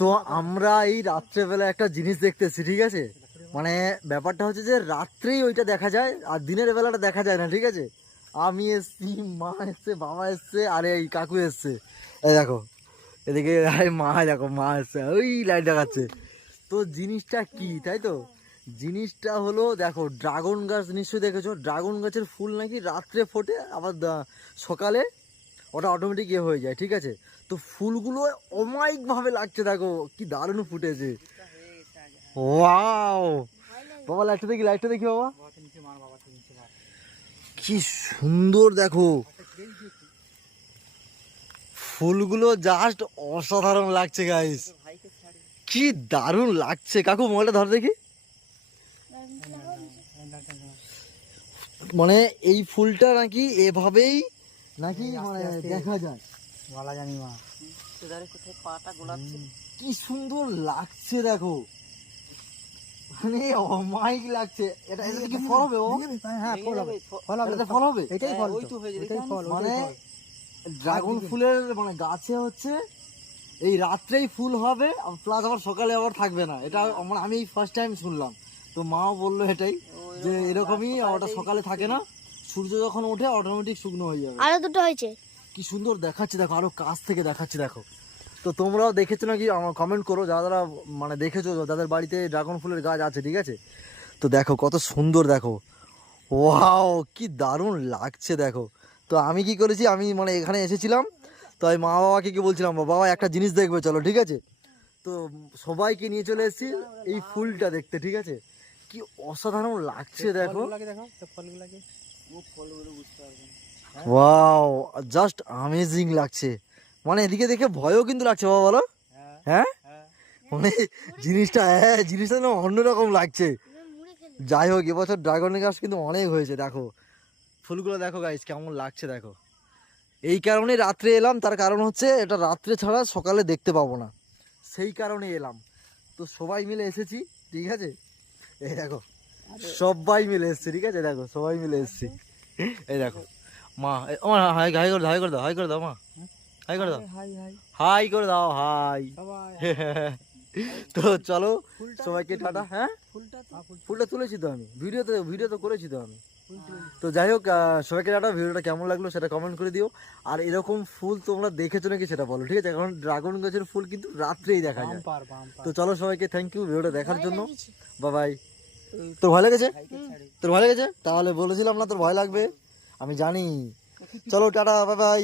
তো আমরা এই রাত্রেবেলা একটা জিনিস দেখতেছি, ঠিক আছে? মানে ব্যাপারটা হচ্ছে যে রাত্রেই ওইটা দেখা যায়, আর দিনের বেলাটা দেখা যায় না, ঠিক আছে? আমি এসছি, মা এসছে, বাবা এসছে, আর এই কাকু এসছে। এই দেখো, এদিকে, আরে মা দেখো, মা এসছে, ওই লাইট দেখাচ্ছে। তো জিনিসটা কি, তাই তো? জিনিসটা হলো, দেখো ড্রাগন গাছ নিশ্চয়ই দেখেছ? ড্রাগন গাছের ফুল নাকি রাত্রে ফোটে, আবার সকালে ওটা অটোমেটিক ইয়ে হয়ে যায়, ঠিক আছে? তো ফুলগুলো অমায়িক ভাবে লাগছে, দেখো, কি দারুণ ফুটেছে। ওয়াও! বাবা, লাইটটা দেখি লাইটটা দেখি, বাবা। কি সুন্দর, দেখো। ফুলগুলো জাস্ট অসাধারণ লাগছে গাইস কি দারুণ লাগছে। কাকু, মোবাইলটা ধর দেখি। মানে এই ফুলটা নাকি এভাবেই নাকি মানে দেখা যায়? বলা জানি মা। পাটা গোলাচ্ছে? কি সুন্দর লাগছে দেখো। মানে অমাইক লাগছে। এটা এটা কি ফল হবে ও? হ্যাঁ ফল হবে। ফল হবে। ফল হবে? এটাই ফল ওই তো হয়েছে, এটাই ফল মানে ড্রাগন ফুলের মানে গাছে হচ্ছে এই রাত্রেই ফুল হবে প্লাস আবার সকালে আবার থাকবে না। এটা আমার আমি ফার্স্ট টাইম শুনলাম। তো মাও বলল এটাই যে এরকমই ওটা সকালে থাকে না। সূর্য যখন ওঠে অটোমেটিক শুকনো হয়ে যাবে। আরও দুটো হয়েছে। কি সুন্দর দেখাচ্ছে দেখো আরও কাছ থেকে দেখাচ্ছে দেখো। তো তোমরাও দেখেছ নাকি? আমার কমেন্ট করো যারা যারা মানে দেখেছ যাদের বাড়িতে ড্রাগন ফুলের গাছ আছে ঠিক আছে? তো দেখো কত সুন্দর দেখো। ওয়াও কি দারুণ লাগছে দেখো। তো আমি কি করেছি আমি মানে এখানে এসেছিলাম তো আমি মা বাবাকে কি বলছিলাম বাবা একটা জিনিস দেখবে চলো ঠিক আছে? তো সবাইকে নিয়ে চলে এসেছি এই ফুলটা দেখতে ঠিক আছে? কি অসাধারণ লাগছে দেখো। দেখো ওয়াও জাস্ট আমেজিং লাগছে। মানে এদিকে দেখে ভয়ও কিন্তু লাগছে বাবা বলো। হ্যাঁ। হ্যাঁ? হ্যাঁ। মানে জিনিসটা হ্যাঁ জিনিসটা না অন্যরকম লাগছে। যাই হোক এবছর ড্রাগনের গাছ কিন্তু অনেক হয়েছে দেখো। ফুলগুলো দেখো গাইস কেমন লাগছে দেখো। এই কারণে রাত্রে এলাম তার কারণ হচ্ছে এটা রাত্রে ছাড়া সকালে দেখতে পাবো না। সেই কারণে এলাম। তো সবাই মিলে এসেছি ঠিক আছে? এই দেখো সবাই মিলে এসেছি ঠিক আছে? দেখো সবাই মিলে এসেছি। এই দেখো। মা এ- হাই হাই করে দাও হাই করে দাও হাই করে দাও মা। হাই করে দাও। High high. হাই করে দাও হাই। তো চলো সবাইকে টাটা হ্যাঁ? ফুলটা তুলেছি তো আমি। ভিডিও তো ভিডিও তো করেছি তো আমি। তো যাই হোক সবাইকে টাটা। ভিডিওটা কেমন লাগল সেটা কমেন্ট করে দিও। আর এরকম ফুল তোমরা দেখেছ নাকি সেটা বলো ঠিক আছে? কারণ ড্রাগন গাছের ফুল কিন্তু রাত্রেই দেখা যায়। তো চলো সবাইকে থ্যাংক ইউ ভিডিওটা দেখার জন্য। বাবাই তোর ভয় লেগেছে? তোর ভয় লেগেছে? তাহলে বলেছিলাম না তোর ভয় লাগবে। আমি জানি। চলো টাটা বাই বাই